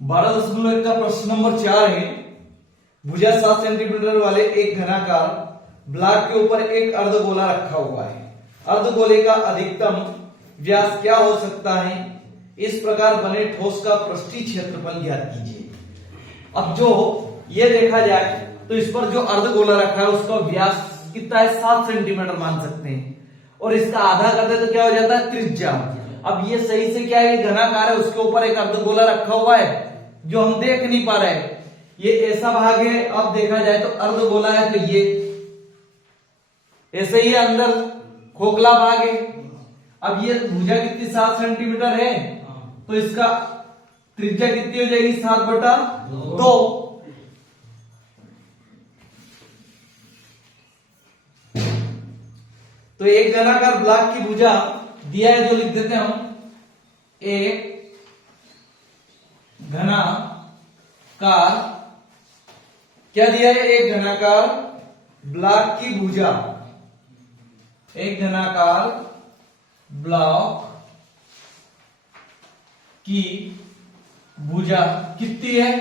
12.1 का प्रश्न नंबर 4 है। भुजा 7 सेंटीमीटर वाले एक घनाकार ब्लॉक के ऊपर एक अर्धगोला रखा हुआ है। अर्धगोले का अधिकतम व्यास क्या हो सकता है? इस प्रकार बने ठोस का पृष्ठीय क्षेत्रफल ज्ञात कीजिए। अब जो ये देखा जाए तो इस पर जो अर्धगोला रखा है उसका व्यास कितना है? 7 सेंटीमीटर मान सकते हैं, और इसका आधा कर दे तो क्या हो जाता है? त्रिज्या। अब ये सही से क्या है? ये घनाकार है, उसके ऊपर एक अर्धगोला रखा हुआ है जो हम देख नहीं पा रहे हैं। ये ऐसा भाग है, अब देखा जाए तो अर्धगोला है, तो ये ऐसे ही अंदर खोखला भाग है। अब ये भुजा कितनी? 7 सेंटीमीटर है, तो इसका त्रिज्या कितनी हो जाएगी? 7/2। तो एक घनाकार ब्लॉक की भुजा दिया है, जो लिख देते हैं हम। एक घनाकार क्या दिया है? एक घनाकार ब्लॉक की भुजा, एक घनाकार ब्लॉक की भुजा कितनी है?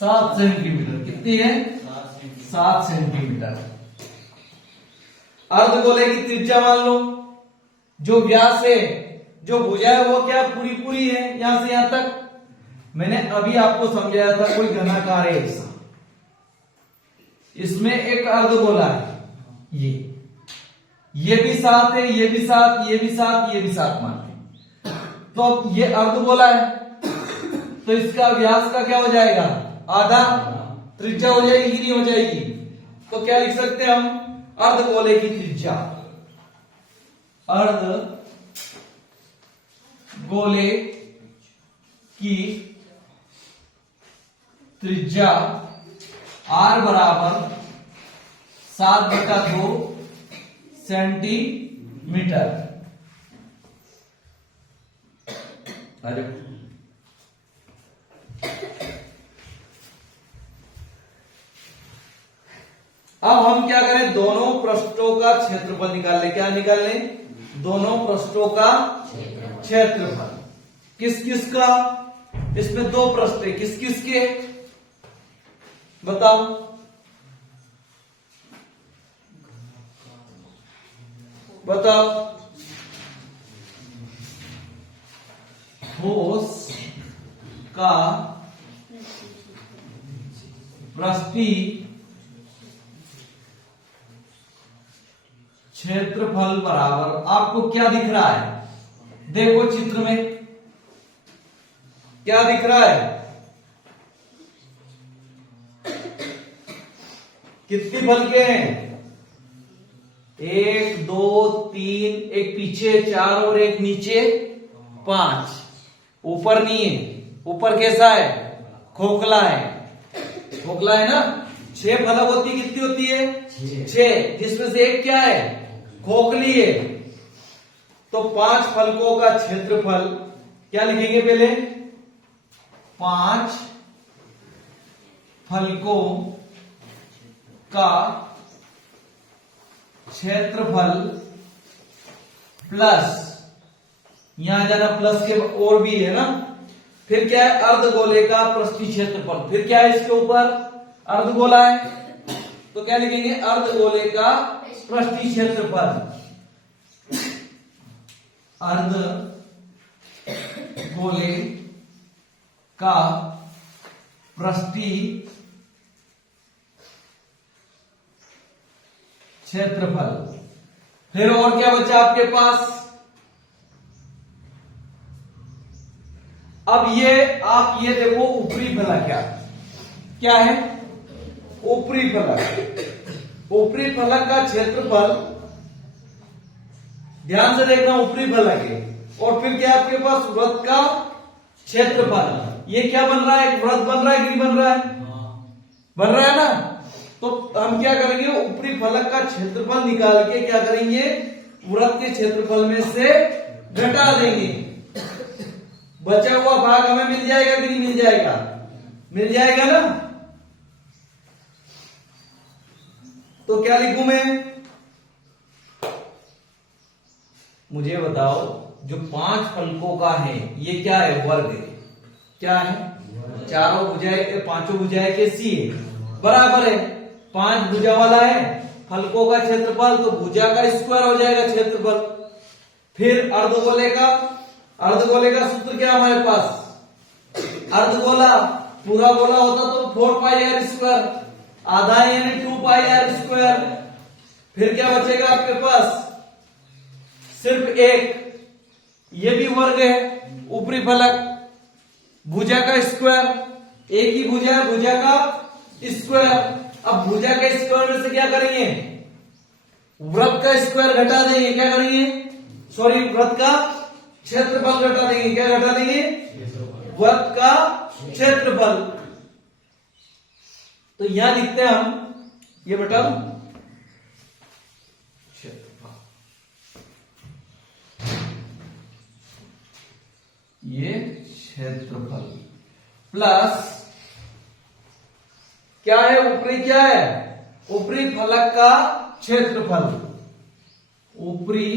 7 सेंटीमीटर। कितनी है? 7 सेंटीमीटर। अर्धगोले की त्रिज्या मान लो, जो व्यास है, जो भुजा है वो क्या पूरी पूरी है यहां से यहां तक। मैंने अभी आपको समझाया था, कोई घनाकार है ऐसा, इसमें एक अर्धगोला है, ये भी 7 है, ये भी 7, ये भी 7, ये भी 7 मानते। तो अब ये अर्धगोला है, तो इसका व्यास का क्या हो जाएगा? आधा। त्रिज्या हो जाएगी कि नहीं हो जाएगी? तो क्या लिख सकते हैं हम? अर्धगोले की त्रिज्या, अर्धगोले की त्रिज्या R बराबर 7/2 सेंटीमीटर। अरे अब हम क्या करें? दोनों पृष्ठों का क्षेत्रफल निकाल लें। क्या निकाल लें? दोनों पृष्ठों का क्षेत्रफल। किस किस का? इसमें 2 पृष्ठ है, किस किस के बताओ? बताओ। ठोस का पृष्ठीय क्षेत्रफल बराबर, आपको क्या दिख रहा है? देखो चित्र में क्या दिख रहा है? कितनी फलके हैं? 1 2 3, एक पीछे 4 और एक नीचे 5। ऊपर नहीं है, ऊपर कैसा है? खोखला है, खोखला है ना। 6 फलक होती, कितनी होती है? 6, जिसमें से एक क्या है? खोखली है। तो 5 फलकों का क्षेत्रफल क्या लिखेंगे? पहले 5 फलकों का क्षेत्रफल प्लस, यहां जाना प्लस के और भी है ना। फिर क्या है? अर्धगोले का पृष्ठीय क्षेत्रफल। फिर क्या है? इसके ऊपर अर्धगोला है, तो क्या लिखेंगे? अर्धगोले का पृष्ठीय क्षेत्रफल। अर्धगोले का पृष्ठीय क्षेत्रफल। फिर और क्या बचा आपके पास? अब ये आप ये देखो, ऊपरी फलक क्या है? ऊपरी फलक। ऊपरी फलक का क्षेत्रफल, ध्यान से देखना, ऊपरी फलक है। और फिर क्या आपके पास? वृत्त का क्षेत्रफल। ये क्या बन रहा है? एक वृत्त बन रहा है कि नहीं बन रहा है? बन रहा है ना। तो हम क्या करेंगे? ऊपरी फलक का क्षेत्रफल निकाल के क्या करेंगे? वृत्त के क्षेत्रफल में से घटा देंगे। बचा हुआ भाग हमें मिल जाएगा कि नहीं मिल जाएगा? मिल जाएगा ना। तो क्या लिखूं मैं? मुझे बताओ, जो 5 फलकों का है, ये क्या है? वर्ग है। क्या है, चारों भुजाएं पांचों भुजाएं कैसी है, बराबर है। 5 भुजा वाला है फलकों का क्षेत्रफल, तो भुजा का स्क्वायर हो जाएगा क्षेत्रफल। फिर अर्धगोले का सूत्र क्या हमारे पास, अर्धगोला पूरा गोला होता तो 4 पाई आर स्क्वायर, आधा यानी 2 पाई आर स्क्वायर। फिर क्या बचेगा आपके पास, सिर्फ एक, ये भी वर्ग है, ऊपरी फलक, भुजा का स्क्वायर, एक ही भुजा है, भुजा का स्क्वायर। अब भुजा के स्क्वायर में से क्या करेंगे, वृत्त का स्क्वायर घटा देंगे, क्या करेंगे, सॉरी वृत्त का क्षेत्रफल घटा देंगे, क्या घटा देंगे, वृत्त का क्षेत्रफल। तो यहां लिखते हैं हम, ये बटा क्षेत्रफल, ये क्षेत्रफल प्लस क्या है, ऊपरी क्या है, ऊपरी फलक का क्षेत्रफल, ऊपरी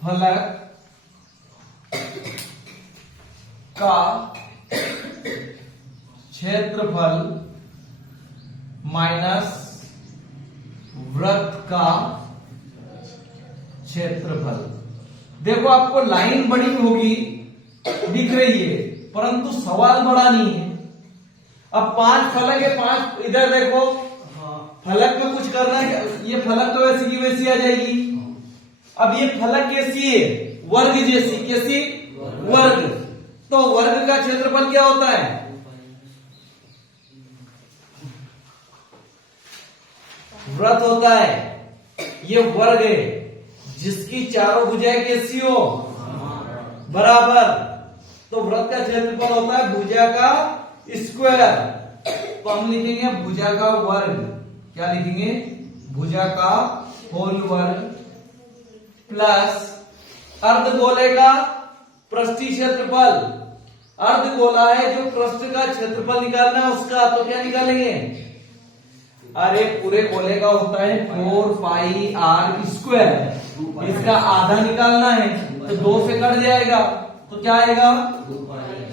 फलक का क्षेत्रफल माइनस वृत्त का क्षेत्रफल। देखो आपको लाइन बड़ी होगी दिख रही है, परंतु सवाल बड़ा नहीं है। अब 5 फलक है, 5 इधर देखो, फलक में कुछ करना है, ये फलक तो वैसी की वैसी आ जाएगी। अब ये फलक कैसी है, वर्ग जैसी, कैसी, वर्ग। तो वर्ग का क्षेत्रफल क्या होता है, वृत्त होता है, ये वर्ग है जिसकी चारों भुजाएं कैसी हो, बराबर। तो वृत्त का क्षेत्रफल होता है भुजा का स्क्वायर, तो हम लिखेंगे भुजा का वर्ग, क्या लिखेंगे, भुजा का होल वर्ग प्लस अर्धगोले का पृष्ठीय क्षेत्रफल, अर्धगोला है जो पृष्ठ का क्षेत्रफल निकालना है उसका, तो क्या निकालेंगे, अरे पूरे गोले का होता है 4 पाई आर स्क्वायर, इसका आधा निकालना है तो 2 से कट जाएगा, तो क्या आएगा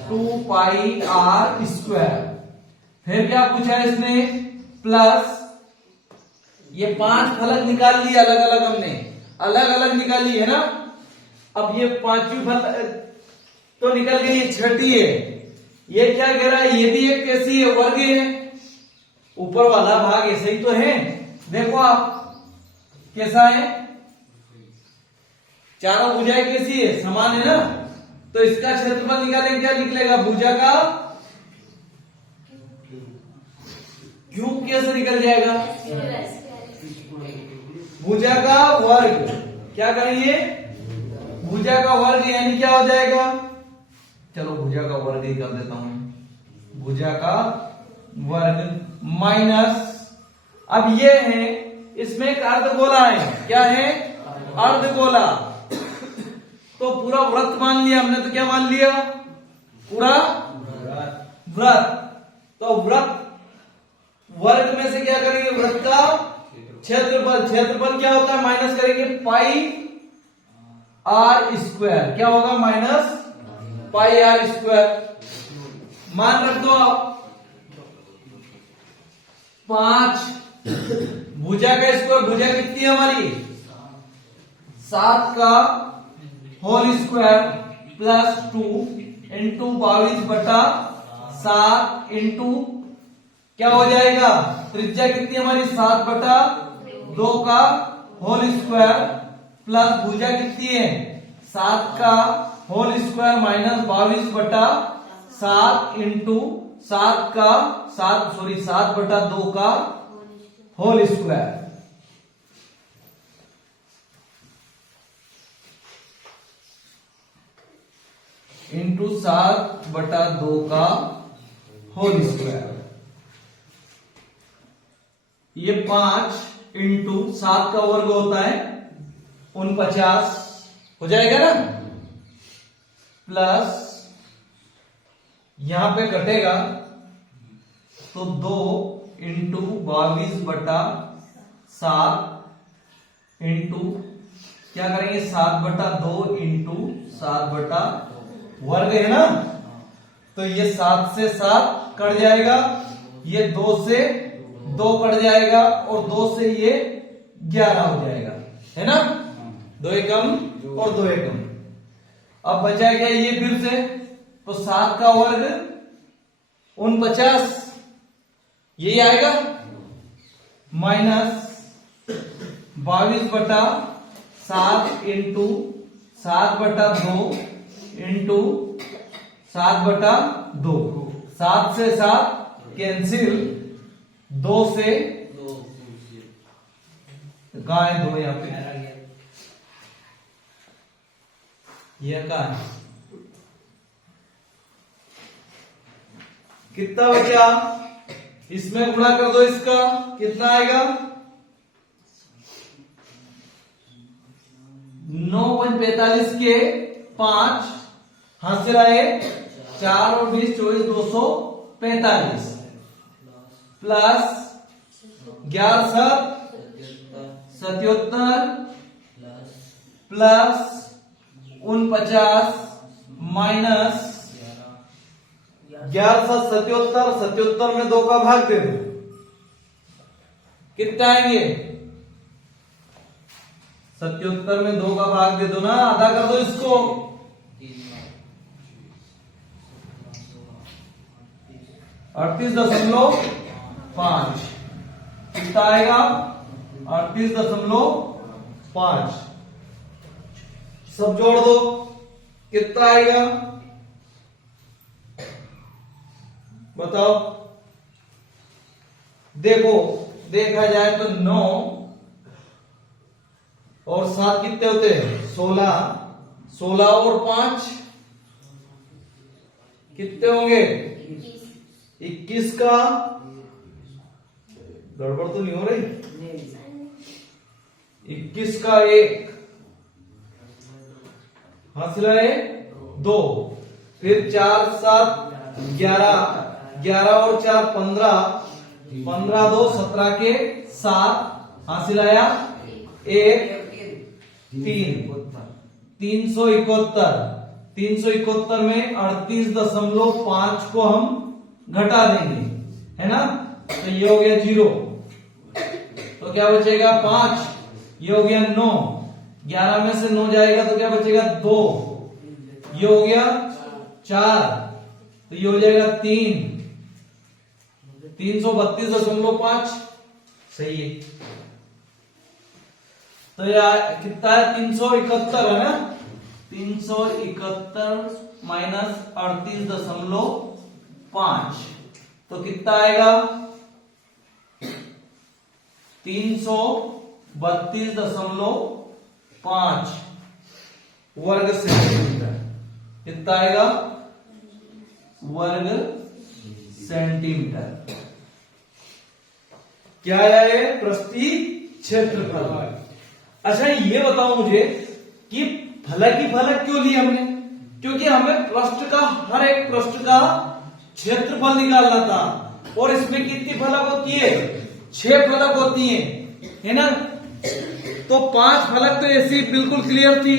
2 पाई आर स्क्वायर। फिर क्या पूछा है इसने, प्लस ये 5 फलक निकाल लिए, अलग अलग हमने अलग अलग निकाली है ना। अब ये 5वीं फलक तो निकल गई, ये छठी है, ये क्या कह रहा है, ये भी एक कैसी है, वर्ग है, ऊपर वाला भाग ऐसे ही तो है। देखो आप कैसा है, चारों भुजाएं कैसी है, समान है ना, तो इसका क्षेत्रफल निकालेंगे, क्या निकलेगा, भुजा का क्यूब कैसे निकल जाएगा, भुजा का वर्ग, क्या करेंगे, भुजा का वर्ग यानी क्या हो जाएगा, चलो भुजा का वर्ग ही कर देता हूं, भुजा का वर्ग माइनस, अब ये है, इसमें एक अर्धगोला है, क्या है, अर्धगोला, तो पूरा वृत्त मान लिया हमने, तो क्या मान लिया, पूरा वृत्त। तो वृत्त वर्ग में से क्या करेंगे, वृत्त का क्षेत्रफल, क्षेत्रफल क्या होता है, माइनस करेंगे पाई आर स्क्वायर, क्या होगा, माइनस पाई आर स्क्वायर। मान रख दो आप, 5 भुजा का स्क्वायर, भुजा कितनी है हमारी, 7 का whole square plus 2 into 22/7 into क्या हो जाएगा, त्रिज्या कितनी हमारी 7/2 का होल स्क्वायर प्लस भुजा कितनी है 7 का होल स्क्वायर माइनस 22/7 इंटू 7/2 का होल स्क्वायर। इंटू 7/2 का होल स्क्वायर। ये 5 इंटू 7 का वर्ग होता है 49 हो जाएगा ना, प्लस यहां पे कटेगा तो 2 इंटू 22/7 इंटू क्या करेंगे 7/2 इंटू 7 वर्ग है ना, तो ये 7 से 7 कट जाएगा, ये 2 से 2 कट जाएगा और 2 से ये 11 हो जाएगा, है ना। 2 एकम और 2 एकम। अब बचा क्या ये फिर से, तो 7 का वर्ग 49 यही आएगा, माइनस 22/7 इंटू 7/2 इंटू 7/2। 7 से 7 कैंसिल, 2 से कहा है 2 यहाँ पे, यह कहा है, कितना बचा, इसमें गुणा कर दो, इसका कितना आएगा, 9×45 के 5 हासिल आए 4 और 20 24 245 प्लस 11 77 प्लस 49 माइनस 11 77 77 में 2 का भाग दे दो, कितने आएंगे, 77 में 2 का भाग दे दो ना, आधा कर दो इसको, 38.5 कितना आएगा, 38.5 सब जोड़ दो, कितना आएगा बताओ। देखो देखा जाए तो 9 और 7 कितने होते हैं, 16 16 और 5 कितने होंगे, 21 का, गड़बड़ तो नहीं हो रही, 21 का 1 हासिल है 2, फिर 4 7 11 11 और 4 15 15 2 17 के 7 हासिल आया 1 3 371 में 38.5 को हम घटा देंगे, है ना, तो ये हो गया 0, तो क्या बचेगा 5, ये हो गया 9, 11 में से 9 जाएगा तो क्या बचेगा 2, ये हो गया 4, तो ये हो जाएगा 3, 332.5 सही है। तो यार कितना है, 371 है ना, 371 माइनस 38.5 तो कितना आएगा, 332.5 वर्ग सेंटीमीटर, कितना आएगा, वर्ग सेंटीमीटर। क्या है, पृष्ठीय क्षेत्रफल। अच्छा ये बताओ मुझे कि फलक ही फलक क्यों ली हमने, क्योंकि हमें पृष्ठ का, हर एक पृष्ठ का क्षेत्रफल निकालना था, और इसमें कितनी फलक होती है, 6 फलक होती हैं, है ना, तो 5 फलक तो ऐसी बिल्कुल क्लियर थी,